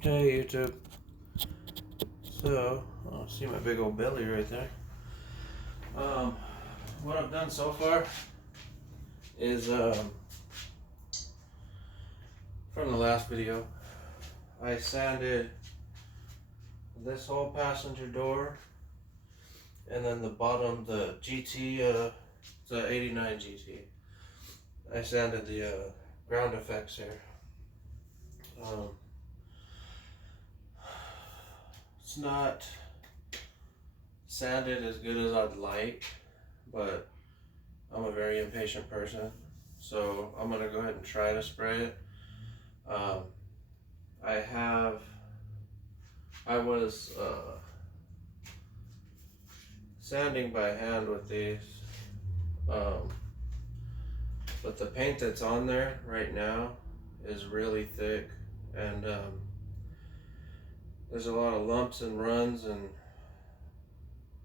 Hey YouTube. So, see my big old belly right there. Um, what I've done so far is from the last video, I sanded this whole passenger door, and then the bottom, the GT, the 89 GT. I sanded the ground effects here. Um, it's not sanded as good as I'd like, but I'm a very impatient person, so I'm gonna go ahead and try to spray it. I was sanding by hand with these, um, but the paint that's on there right now is really thick, and there's a lot of lumps and runs, and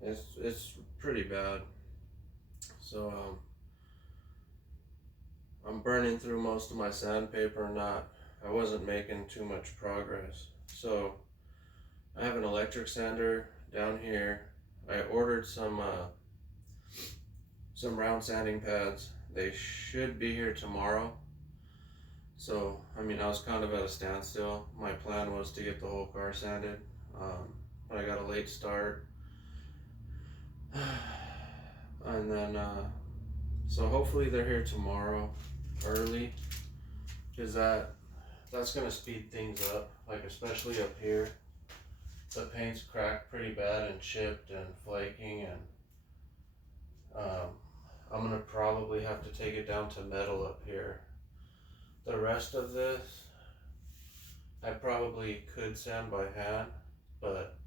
it's pretty bad. So I'm burning through most of my sandpaper. I wasn't making too much progress. So I have an electric sander down here. I ordered some round sanding pads. They should be here tomorrow. So, I mean, I was kind of at a standstill. My plan was to get the whole car sanded, but I got a late start. And then, so hopefully they're here tomorrow early, because that's going to speed things up, like especially up here. The paint's cracked pretty bad and chipped and flaking, and I'm going to probably have to take it down to metal up here. The rest of this, I probably could sand by hand, but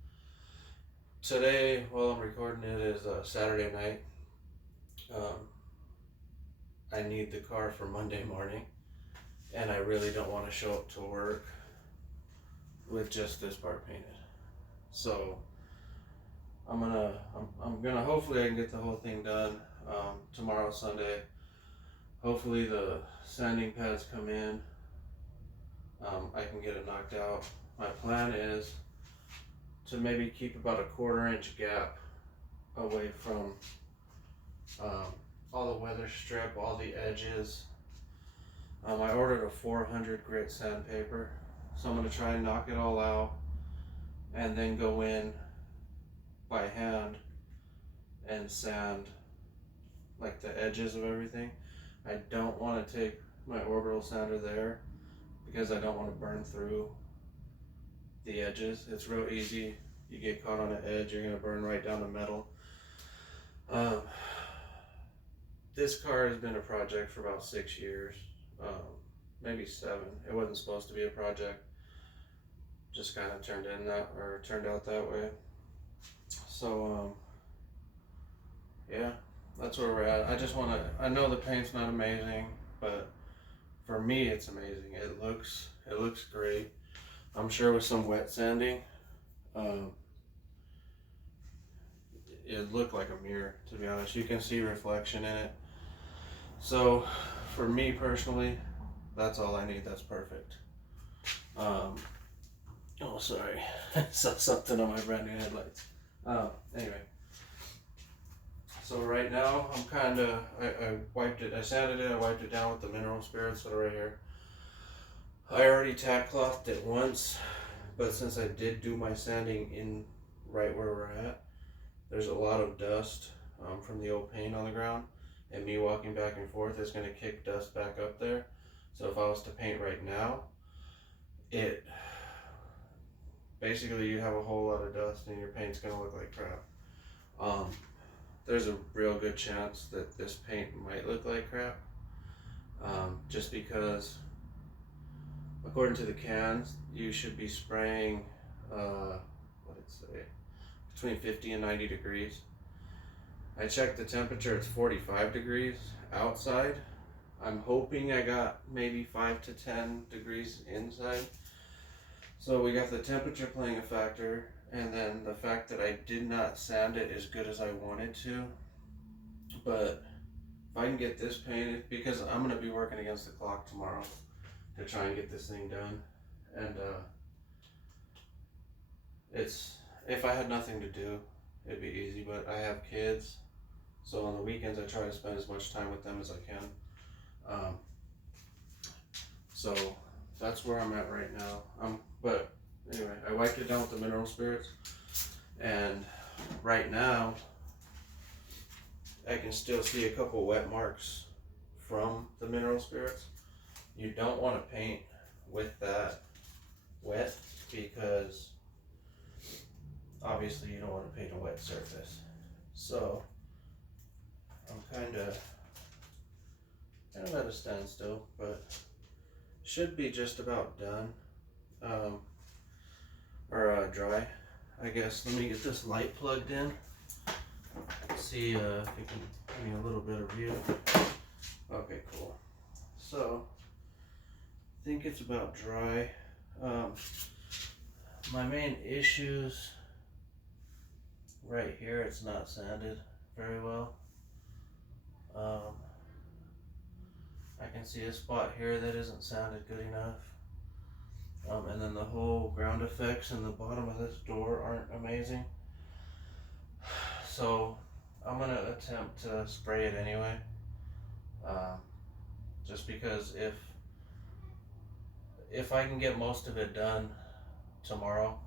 today, while I'm recording it, is Saturday night. I need the car for Monday morning, and I really don't want to show up to work with just this part painted. So I'm gonna hopefully I can get the whole thing done tomorrow, Sunday. Hopefully the sanding pads come in. I can get it knocked out. My plan is to maybe keep about a 1/4 inch gap away from all the weather strip, all the edges. I ordered a 400 grit sandpaper, so I'm going to try and knock it all out and then go in by hand and sand like the edges of everything. I don't want to take my orbital sander there because I don't want to burn through the edges. It's real easy. You get caught on an edge, you're going to burn right down the metal. This car has been a project for about 6 years, maybe 7. It wasn't supposed to be a project, just kind of turned out that way. So yeah, that's where we're at. I know the paint's not amazing, but for me it's amazing. It looks great. I'm sure with some wet sanding, it looked like a mirror, to be honest. You can see reflection in it. So for me personally, that's all I need. That's perfect. Oh, sorry. I saw something on my brand new headlights. Anyway. So right now, I'm kind of, I sanded it, I wiped it down with the mineral spirits that are right here. I already tack clothed it once, but since I did do my sanding in right where we're at, there's a lot of dust from the old paint on the ground, and me walking back and forth is going to kick dust back up there. So if I was to paint right now, basically you have a whole lot of dust and your paint's going to look like crap. There's a real good chance that this paint might look like crap, just because according to the cans you should be spraying what did it say, between 50 and 90 degrees. I checked the temperature, it's 45 degrees outside. I'm hoping I got maybe 5 to 10 degrees inside. So we got the temperature playing a factor, and then the fact that I did not sand it as good as I wanted to. But if I can get this painted, because I'm going to be working against the clock tomorrow to try and get this thing done. And if I had nothing to do, it'd be easy, but I have kids, so on the weekends I try to spend as much time with them as I can. So that's where I'm at right now. But anyway, I wiped it down with the mineral spirits, and right now I can still see a couple wet marks from the mineral spirits. You don't want to paint with that wet because obviously you don't want to paint a wet surface. So I'm kind of at a standstill, but should be just about done, or dry, I guess. Let me get this light plugged in. See if you can give me a little bit of view. Okay, cool. So I think it's about dry. My main issues right here, it's not sanded very well. I can see a spot here that isn't sanded good enough. And then the whole ground effects in the bottom of this door aren't amazing. So I'm gonna attempt to spray it anyway. Just because if I can get most of it done tomorrow,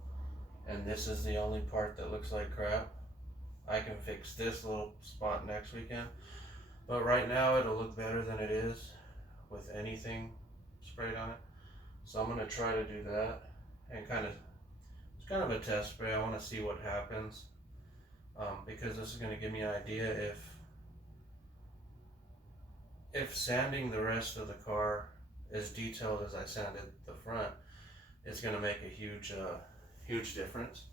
and this is the only part that looks like crap, I can fix this little spot next weekend. But right now it'll look better than it is with anything sprayed on it. So I'm gonna try to do that, and it's kind of a test spray. I want to see what happens, because this is going to give me an idea if sanding the rest of the car as detailed as I sanded the front is going to make a huge difference.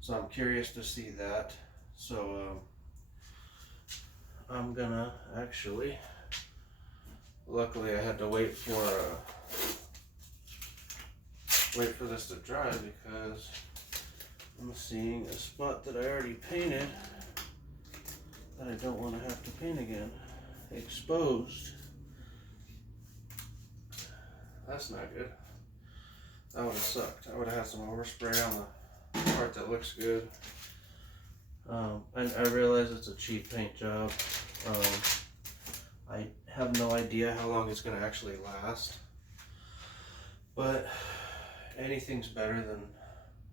So I'm curious to see that. So I'm gonna actually, luckily I had to wait for this to dry because I'm seeing a spot that I already painted that I don't want to have to paint again. Exposed. That's not good. That would have sucked. I would have had some overspray on the part that looks good. And I realize it's a cheap paint job. I have no idea how long it's going to actually last. But anything's better than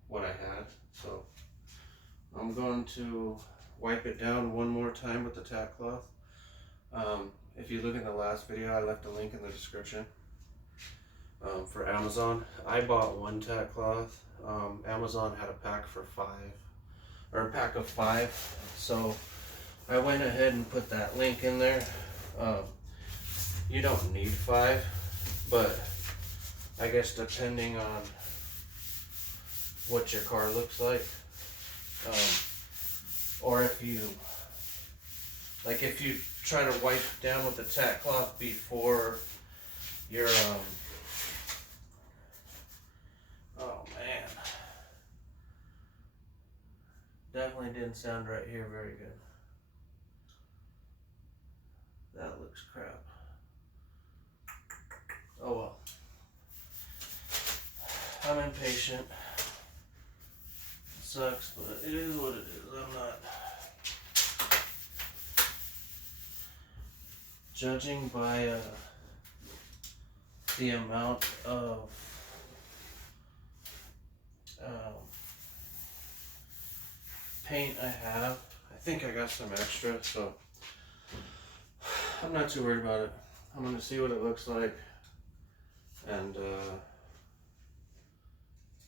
what I had. So I'm going to wipe it down one more time with the tack cloth. If you look in the last video, I left a link in the description for Amazon. I bought one tack cloth. Amazon had a pack for a pack of 5. So I went ahead and put that link in there. You don't need 5, but I guess depending on what your car looks like, or if you try to wipe down with the tack cloth before your oh man, definitely didn't sound right here very good. That looks crap. Oh well. I'm impatient. It sucks, but it is what it is. I'm not judging by the amount of paint I have. I think I got some extra, so I'm not too worried about it. I'm going to see what it looks like, and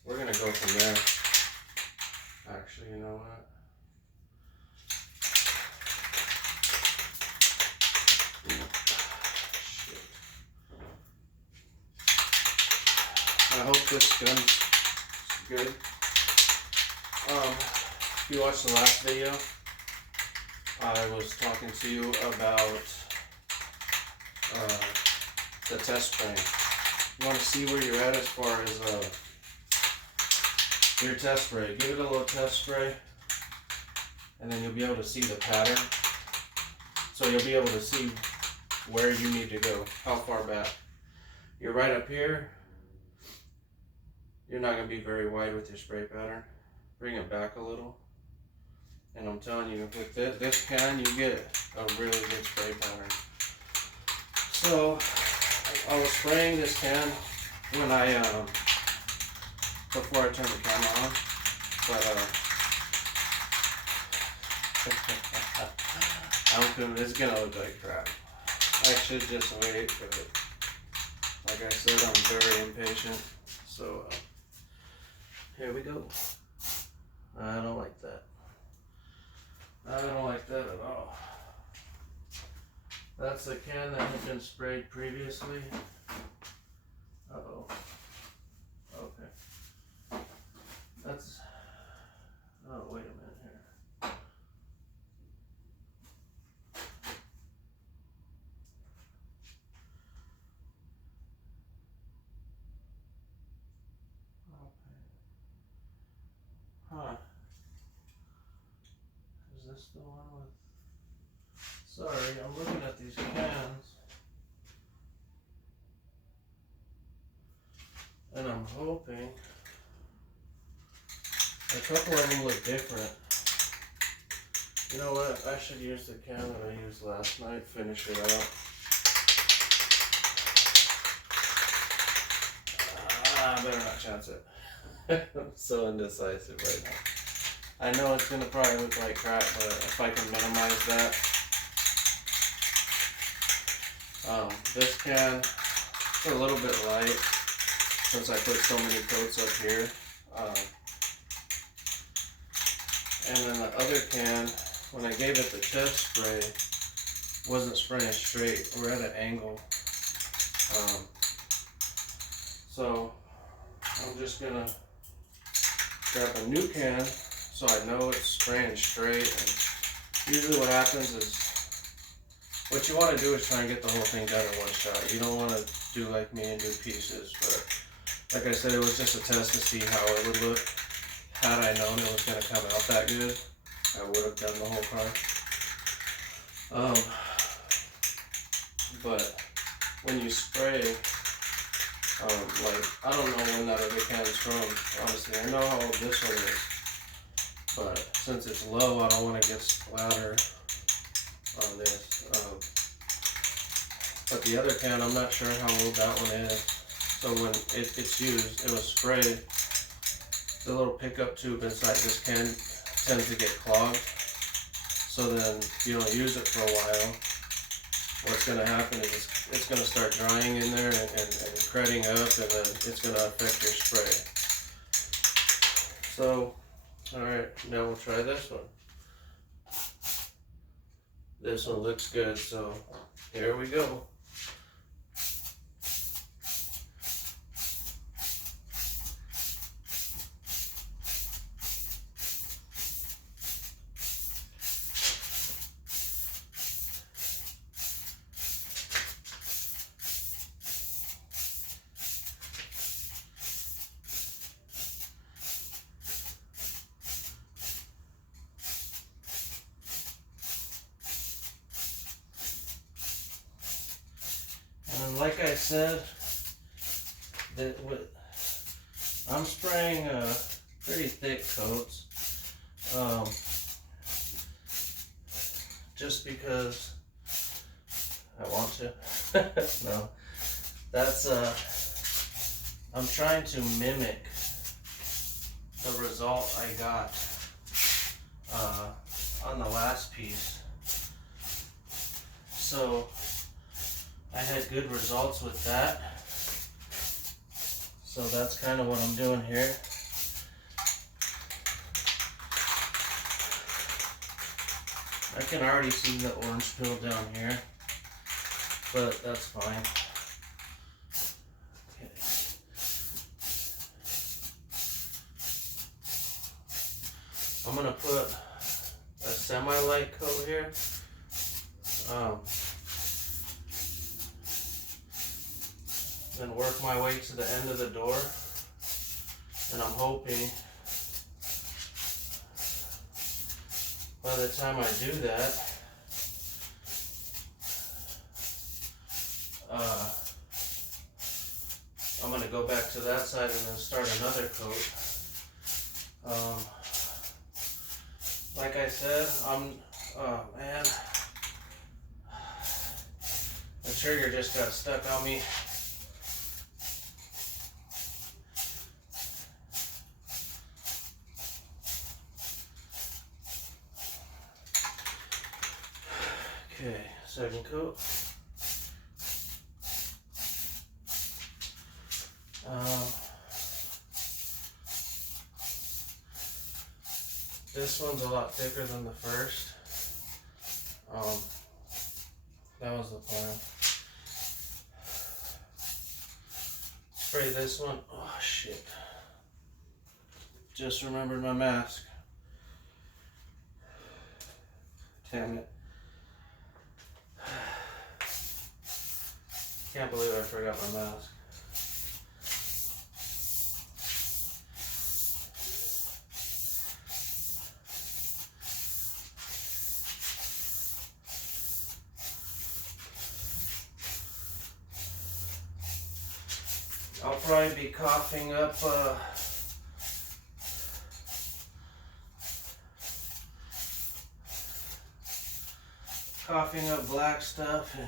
we're going to go from there. Actually, you know what? Shit. I hope this gun's good. If you watched the last video, I was talking to you about the test spraying. You want to see where you're at as far as your test spray. Give it a little test spray, and then you'll be able to see the pattern. So you'll be able to see where you need to go, how far back. You're right up here. You're not going to be very wide with your spray pattern. bring it back a little. And I'm telling you, with this can, you get a really good spray pattern. So I was spraying this can when I before I turned the camera on, but I'm convinced it's gonna look like crap. I should just wait, but like I said, I'm very impatient. So here we go. I don't like that. I don't like that at all. That's the can that had been sprayed previously. Uh-oh. Okay. That's... Oh, wait a minute here. Okay. Huh. Is this the one with... Sorry, I'm looking at these cans. And I'm hoping... A couple of them look different. You know what? I should use the can that I used last night, finish it out. I better not chance it. I'm so indecisive right now. I know it's gonna probably look like crap, but if I can minimize that. This can is a little bit light since I put so many coats up here. And then the other can, when I gave it the test spray, wasn't spraying straight. We're at an angle. So I'm just gonna grab a new can so I know it's spraying straight. And usually what happens is, what you want to do is try and get the whole thing done in one shot. You don't want to do like me and do pieces, but like I said, it was just a test to see how it would look. Had I known it was going to come out that good, I would have done the whole car. But when you spray, like, I don't know when that other can is from, honestly. I know how old this one is, but since it's low, I don't want to get splatter on this. But the other can, I'm not sure how old that one is. So when it's used, it was sprayed. The little pickup tube inside this can tends to get clogged. So then if you don't use it for a while, what's going to happen is it's going to start drying in there and cretting up, and then it's going to affect your spray. So, alright, now we'll try this one. This one looks good, so here we go. And like I said, I'm spraying pretty thick coats, just because I want to. No, that's I'm trying to mimic the result I got on the last piece. So I had good results with that. So that's kind of what I'm doing here. I can already see the orange peel down here, but that's fine. Okay. I'm gonna put a semi-light coat here. Then work my way to the end of the door, and I'm hoping by the time I do that, I'm going to go back to that side and then start another coat. like I said, oh man, the trigger just got stuck on me. Okay, second coat. This one's a lot thicker than the first. That was the plan. Spray this one. Oh shit. Just remembered my mask. Damn it. Can't believe I forgot my mask. I'll probably be coughing up black stuff and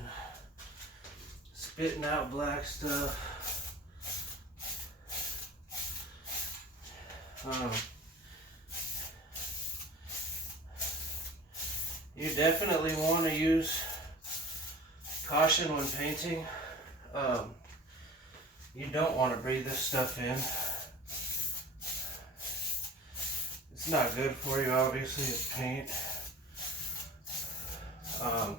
spitting out black stuff. You definitely want to use caution when painting. You don't want to breathe this stuff in. It's not good for you, obviously, it's paint. I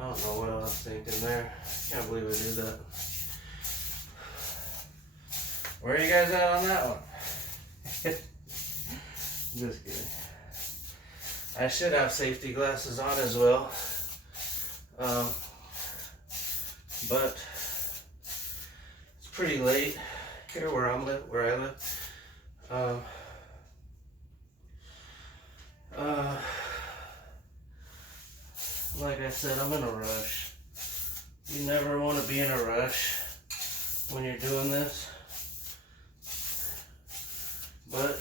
don't know what I was thinking there. Can't believe I did that. Where are you guys at on that one? Just kidding. I should have safety glasses on as well. But it's pretty late here where I live. Like I said, I'm in a rush. You never want to be in a rush when you're doing this, but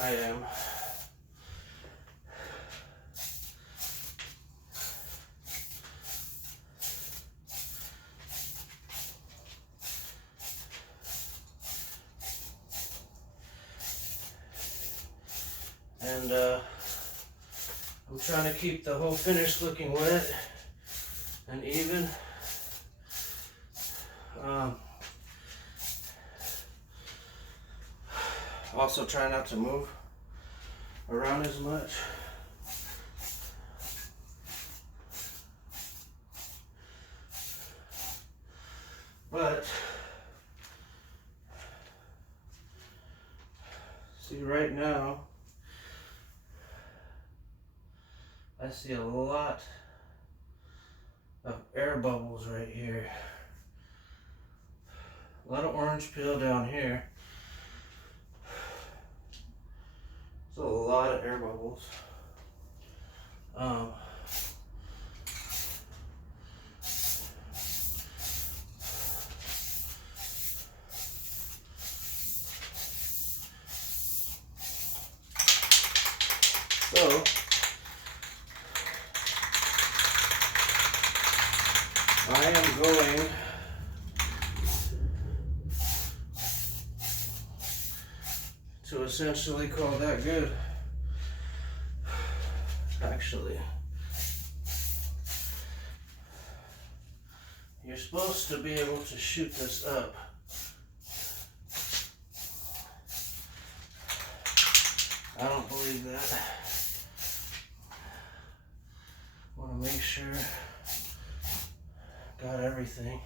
I am. And I'm trying to keep the whole finish looking wet and even. Also try not to move around as much. But see, right now I see a lot of air bubbles right here. A lot of orange peel down here. There's a lot of air bubbles. So I am going to essentially call that good. Actually, you're supposed to be able to shoot this up. I don't believe that. I want to make sure got everything.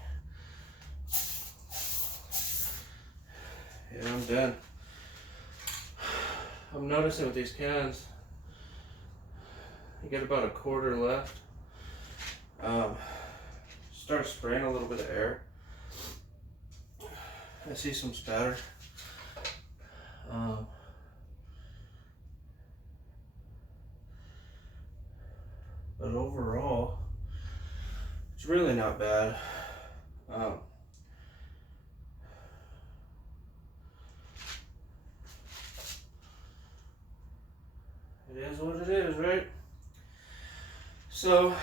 Yeah, I'm done. I'm noticing with these cans, you get about a quarter left. Start spraying a little bit of air. I see some spatter. But overall, it's really not bad. is what it is, right? So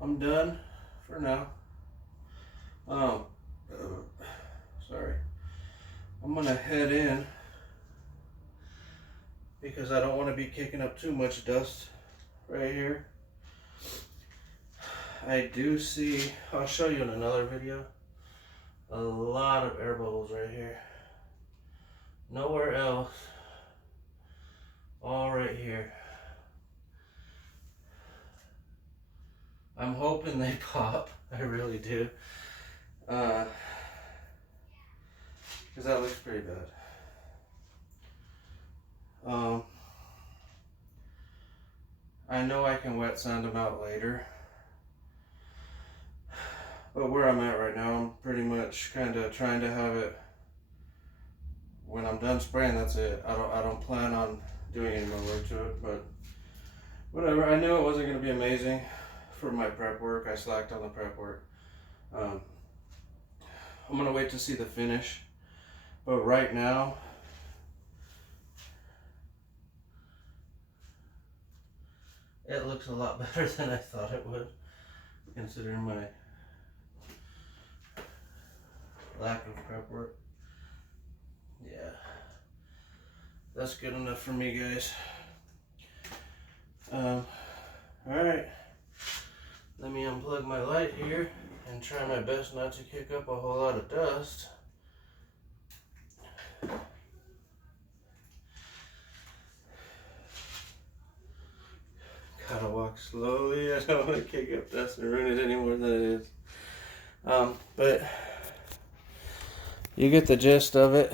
I'm done for now. Sorry. I'm gonna head in because I don't want to be kicking up too much dust right here. I do see, I'll show you in another video, a lot of air bubbles right here. Nowhere else. All right here. I'm hoping they pop. I really do. Because that looks pretty bad. I know I can wet sand them out later. But where I'm at right now, I'm pretty much kind of trying to have it, when I'm done spraying, that's it. I don't plan on doing any more work to it, but whatever. I knew it wasn't going to be amazing for my prep work. I slacked on the prep work. I'm going to wait to see the finish, but right now, it looks a lot better than I thought it would, considering my lack of prep work. Yeah, that's good enough for me, guys. Alright, let me unplug my light here and try my best not to kick up a whole lot of dust. Gotta walk slowly. I don't want to kick up dust and ruin it any more than it is. But you get the gist of it.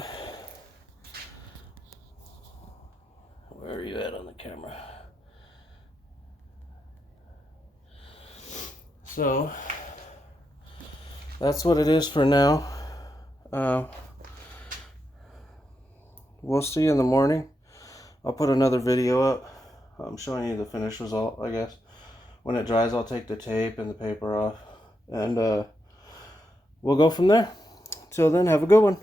Where are you at on the camera? So that's what it is for now. We'll see you in the morning. I'll put another video up. I'm showing you the finished result, I guess. When it dries, I'll take the tape and the paper off, and we'll go from there. Till then, have a good one.